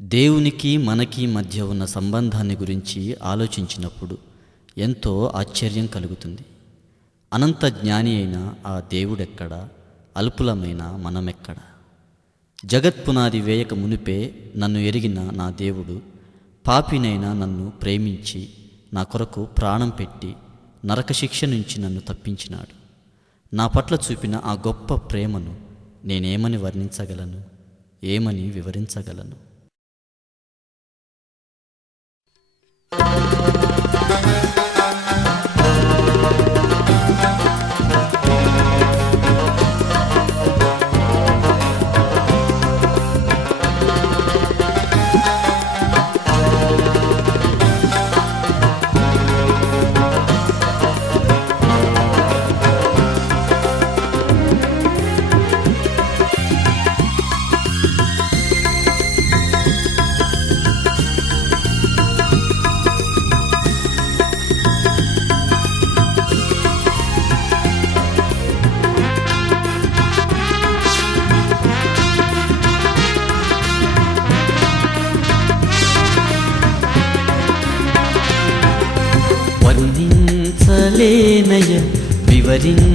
దేవునికి మనకి మధ్య ఉన్న సంబంధాన్ని గురించి ఆలోచించినప్పుడు ఎంతో ఆశ్చర్యం కలుగుతుంది. అనంత జ్ఞాని అయిన ఆ దేవుడెక్కడ? అల్పులమైన మనమెక్కడ? జగత్పునాది వేయక మునిపే నన్ను ఎరిగిన నా దేవుడు పాపినైన నన్ను ప్రేమించి నా కొరకు ప్రాణం పెట్టి నరకశిక్ష నుంచి నన్ను తప్పించినాడు. నా పట్ల చూపిన ఆ గొప్ప ప్రేమను నేనేమని వర్ణించగలను? ఏమని వివరించగలను? వర్ణించలేనయ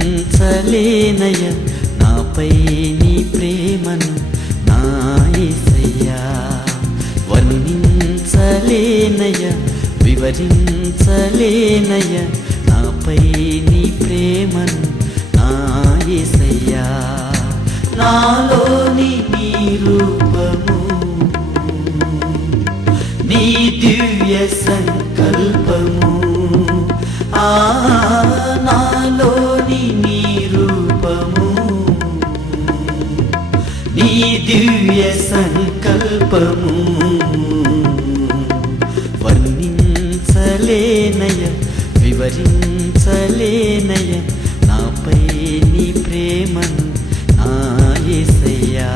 వివరించలేనయ నాపై నీ ప్రేమను నాయసయ్యా. వర్ణించలేనయ వివరించలేనయ నాపై నీ ప్రేమను నాయసయ్యా. నాలోని నీ రూపము నీ దివ్య సంకల్పము ఆ నాలోని నీ రూపము నీ దివ్య సంకల్పము. వర్ణించలేనయ వివరించలేనయ నాపై నీ ప్రేమను నా యేసయ్యా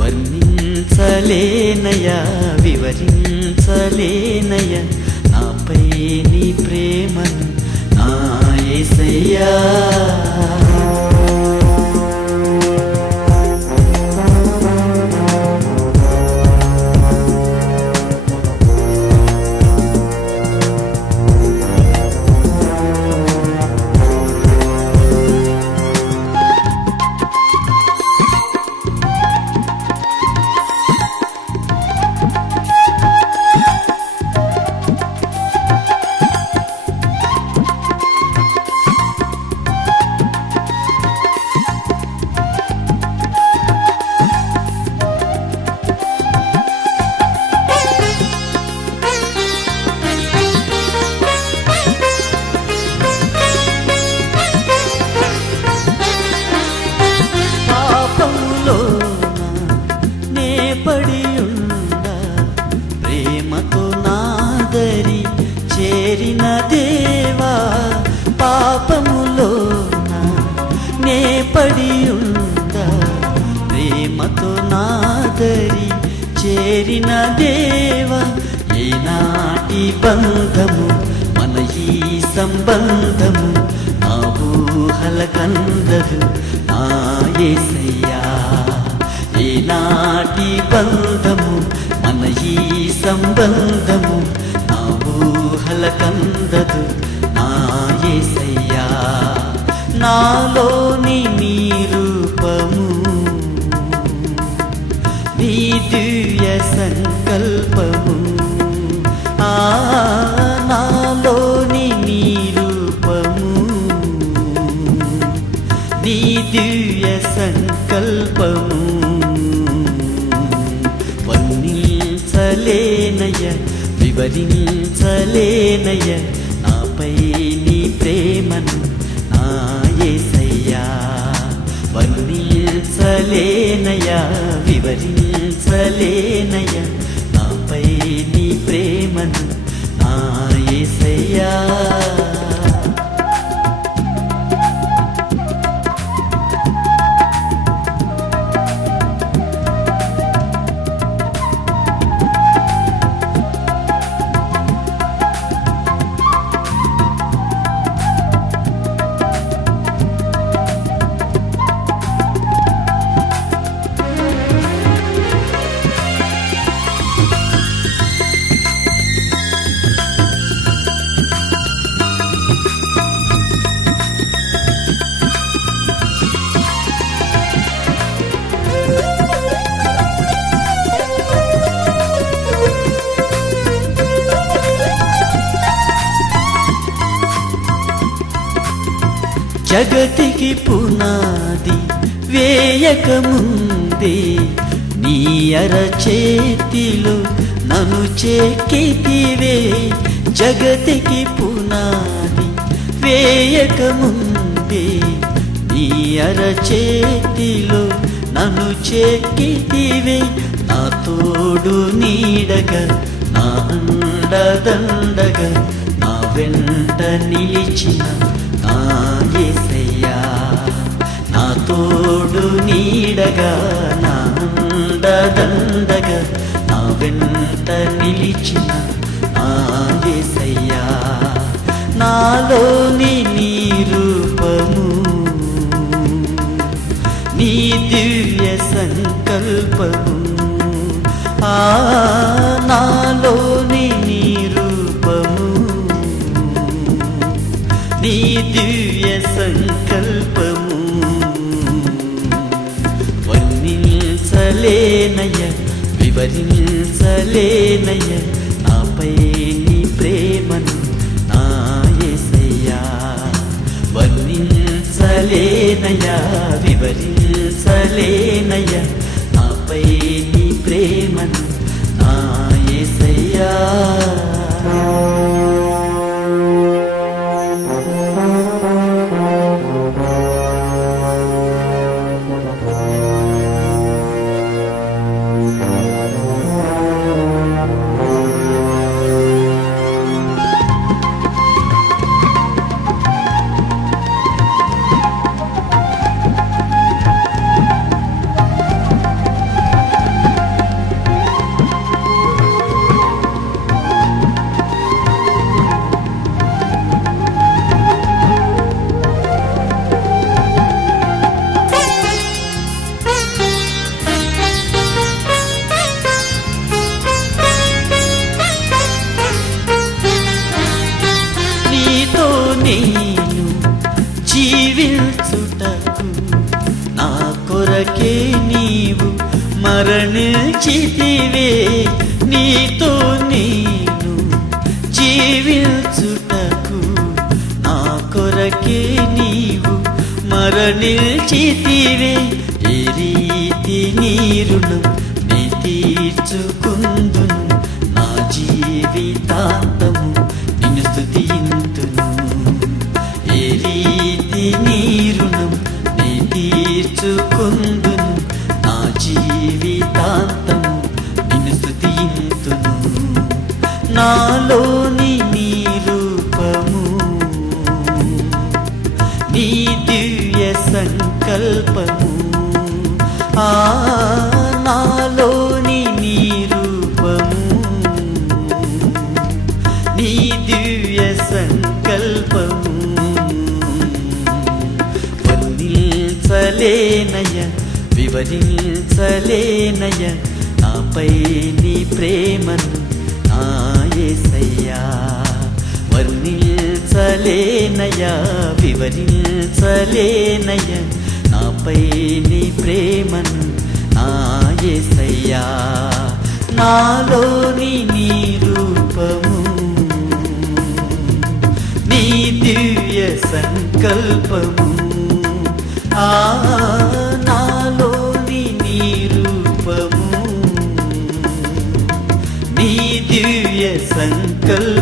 వర్ణించలేనయ వివరించలేనయ నాపై నీ ஐயா. చేసిన దేవ ఏనాటి బంధము మన ఈ సంబంధము నా ఊహల కందదు నా యేసయ్యా ఈనాటి బంధము మన ఈ సంబంధము నా ఊహల కందదు నా యేసయ్యా నాలోని వివరించలేనయ నాపై నీ ప్రేమను నాయసయ్యా యేసయ్యా వర్ణించలేనయ జగతికి పునాది వేయకముందే నీ అరచేతిలో నను చెక్కితివే జగతికి పునాది వేయకముందే నీ అరచేతిలో నన్ను చెక్కితివే నా తోడు నీడగా నా అండదండగా నా వెంట నిలిచిన ఏసయ్యా నా తోడు నీడగా నా నా వెంట నిలిచిన నా ఏసయ్యా నాలోని నీ రూపము నీ దివ్య సంకల్పము. ఆ వివరించలేనయ్యా నేను జీవించుటకు నా కొరకే నీవు మరణించితివే. నీతో నేను జీవించుటకు నా కొరకే నీవు మరణించితివే. ఏ రీతి నీరును నీ తీర్చుకుందును నా జీవితాంతము రీతి వివరించలేనయ నాపై నీ ప్రేమను నా యేసయ్యా వర్ణించలేనయ వివరించలేనయ నాపై నీ ప్రేమను నా నాలోని నీ రూపము నీ దివ్య సంకల్పము. ఆ దివ్య